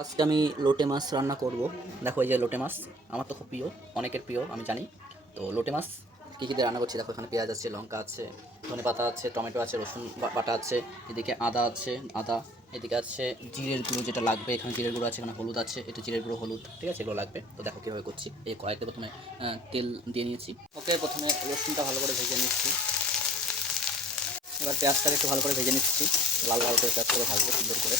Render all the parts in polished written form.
আজকে আমি লোটে মাছ রান্না করব। দেখো এই যে লোটে মাছ, আমার তো খুব প্রিয়, অনেকের প্রিয় আমি জানি। তো লোটে মাছ কী কী দিয়ে রান্না করছি দেখো, এখানে পেঁয়াজ আছে, লঙ্কা আছে, ধনে পাতা আছে, টমেটো আছে, রসুন বাটা আছে, এদিকে আদা আছে, এদিকে আছে জিরের গুঁড়ো যেটা লাগবে, এখানে জিরের গুঁড়ো আছে, এখানে হলুদ আছে, এটা জিরের গুঁড়ো হলুদ, ঠিক আছে, এগুলো লাগবে। তো দেখো কীভাবে করছি। এই কড়াইতে প্রথমে তেল দিয়ে নিয়েছি। ওকে, প্রথমে রসুনটা ভালো করে ভেজে নিচ্ছি। এবার পেঁয়াজটাকে একটু ভালো করে ভেজে নিচ্ছি, লাল লাল করে পেঁয়াজ করে ভাজবো সুন্দর করে।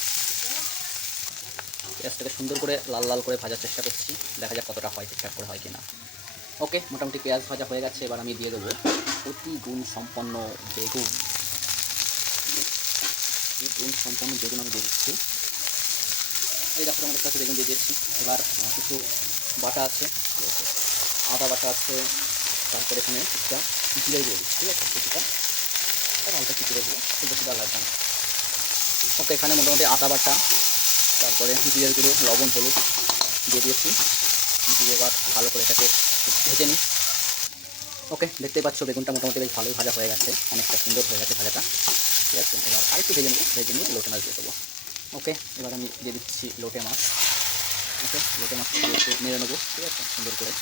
পেঁয়াজটাকে সুন্দর করে লাল লাল করে ভাজার চেষ্টা করছি, দেখা যাক কতটা হয়, ঠিকঠাক করে হয় কিনা। ওকে, মোটামুটি পেঁয়াজ ভাজা হয়ে গেছে। এবার আমি দিয়ে দেবো অতি গুণ সম্পন্ন বেগুন। এই গুণ সম্পন্ন বেগুন আমি দিয়ে দিচ্ছি। এই দেখো আমাদের কাছে বেগুন দিয়ে দিয়েছি। এবার কিছু বাটা আছে, ঠিক আছে, আদা বাটা আছে, তারপরে এখানে কিছুটা জিরে দিয়ে দিচ্ছি, ঠিক আছে, কিছুটা হালকা কিছু দেবো, খুব বেশি দেওয়া লাগবে না। ওকে, এখানে মোটামুটি আদা বাটা, তারপরে জিরের গুঁড়ো, লবণ, হলুদ দিয়ে দিয়েছি। দিয়ে এবার ভালো করে এটাকে ভেজে নিই। ওকে, দেখতেই পাচ্ছ বেগুনটা মোটামুটি বেশ ভালোই ভাজা হয়ে গেছে, অনেকটা সুন্দর হয়ে গেছে ভাজাটা, ঠিক আছে। এবার আরেকটু ভেজে নিয়ে লোটে মাছ দিয়ে দেবো। ওকে, এবার আমি দিয়ে দিচ্ছি লোটে মাছ। ওকে, লোটে মাছটা দিয়ে একটু নেড়ে নেবো, ঠিক আছে, সুন্দর করে।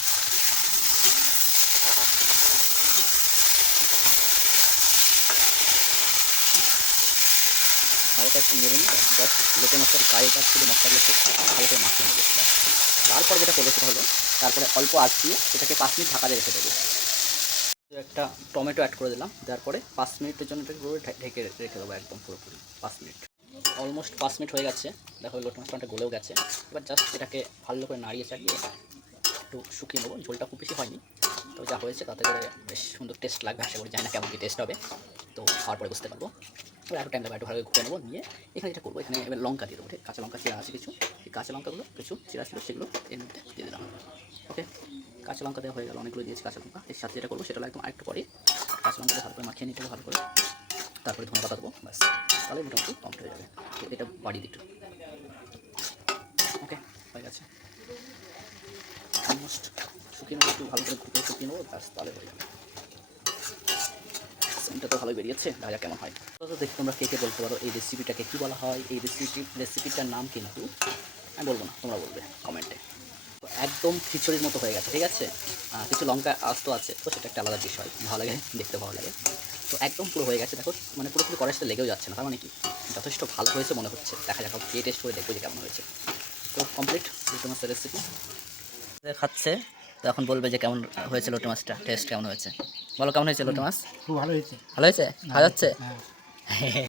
হালকা একটু নেড়ে নিয়ে জাস্ট লোটে মাছের গায়ে কাজ করে মশলাগুলো একটু ভালো করে মাখিয়ে নেবো। তারপর যেটা করবো সেটা হলো, তারপরে অল্প আঁচ দিয়ে এটাকে 5 মিনিট ঢাকা দিয়ে রেখে দেবো। একটা টমেটো অ্যাড করে দিলাম, দেওয়ার পরে 5 মিনিটের জন্য এটাকে পুরো ঢেকে রেখে দেবো, একদম পুরোপুরি 5 মিনিট। অলমোস্ট 5 মিনিট হয়ে গেছে, দেখো লোটে মাছটা গলেও গেছে। এবার জাস্ট এটাকে ভালো করে নাড়িয়ে চাড়িয়ে একটু শুকিয়ে নেবো। ঝোলটা খুব বেশি হয়নি, তো যা হয়েছে তাতে করে বেশ সুন্দর টেস্ট লাগবে, আশা করি। জানি না কেমন কি টেস্ট হবে, তো খাওয়ার পরে বুঝতে পারবো। এবার একটু টাইম লাগবে, একটু ভালো করে ঘুরে নেবো। নিয়ে এখানে যেটা করবো, এখানে এবার লঙ্কা দিয়ে দেবো, ঠিক, কাঁচা লঙ্কা চিরা আছে কিছু, এই কাঁচা লঙ্কাগুলো কিছু চিরা ছিল সেগুলো এর মধ্যে দিয়ে দিলাম। ওকে, কাঁচা লঙ্কা দেওয়া হয়ে গেল, অনেকগুলো দিয়েছি কাঁচা লঙ্কা। এর সাথে যেটা করবো সেটা হলো একদম আরেকটু পরে কাঁচা লঙ্কাটা ভালো করে মাখিয়ে নিতে হবে ভালো করে, তারপরে ধনে পাতা দেবো, ব্যাস, তাহলে মোটামুটি কমপ্লিট হয়ে যাবে। তো এটা বাড়িয়ে দিই একটু। ওকে, হয়ে গেছে অলমোস্ট। শুকিয়ে নেবো, একটু ভালো করে ঘুরে শুকিয়ে নেবো, ব্যাস, তাহলে হয়ে যাবে। সেন্টটা তো ভালোই বেরিয়েছে, দেখা যাক কেমন হয়। তো দেখি তোমরা কে কে বলতে পারো এই রেসিপিটাকে কী বলা হয়। এই রেসিপিটার নাম কিন্তু আমি বলবো না, তোমরা বলবে কমেন্টে। তো একদম খিচুড়ির মতো হয়ে গেছে, ঠিক আছে। কিছু লঙ্কা আস্ত আছে, তো সেটা একটা আলাদা বিষয়, ভালো লাগে, দেখতে ভালো লাগে। তো একদম পুরো হয়ে গেছে, দেখো, মানে পুরোপুরি কড়াইতে লেগেও যাচ্ছে না, তার মানে কি যথেষ্ট ভালো হয়েছে মনে হচ্ছে। দেখা যাক খেয়ে টেস্ট করে দেখবো যে কেমন হয়েছে। তো কমপ্লিট লোটে মাছের রেসিপি খাচ্ছে। তো এখন বলবে যে কেমন হয়েছে লোটে মাছটা, টেস্ট কেমন হয়েছে। বলো কেমন হয়েছে লোটে মাছ। খুব ভালো হয়েছে। ভালো হয়েছে, খাওয়া যাচ্ছে। হ্যাঁ।